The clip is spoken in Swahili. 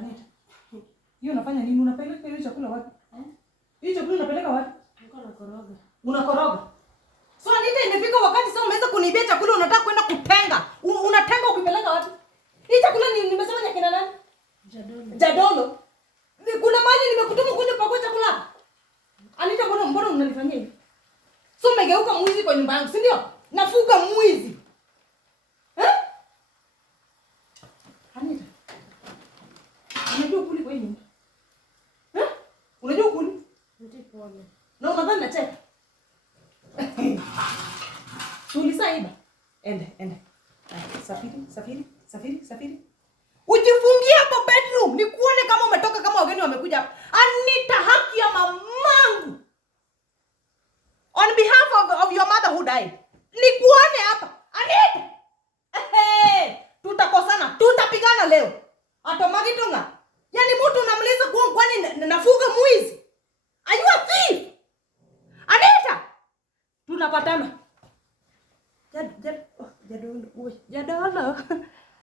Anita. Hiyo unafanya nini? Unapeleka hiyo chakula wapi? Hiyo chakula unapeleka wapi? Unakoroga. Unakoroga. So Anita, imefika wakati sasa umeweza kuniibia chakula, unataka kwenda kutenga. Unatenga ukipeleka wapi? Hii chakula nimesema ni kina nani? Jadolo. Kuna mali nimekutuma kuja pakua chakula hapa. Anita, mbona unanifanyia hivi? So umegeuka mwizi kwa nyumba yangu, si ndio? Nafuga mwizi. Anita. Unajua kuli kwa nini? Unajua kuli? Ndipo. Na unadhani nacheka? Tulisaiba. Ende. Safiri. Ujifungie hapo bedroom. Nikuone kama umetoka, kama wageni wamekuja hapa. Anita, haki ya mamangu. On behalf of your mother who died. Nikuone hapa. Anita. Tutakosana. Tutapigana leo. Atomagitunga. Yaani mtu unamleza kwani nafuga mwizi? Are you a thief? Anita. Tunapatana. Jadolo.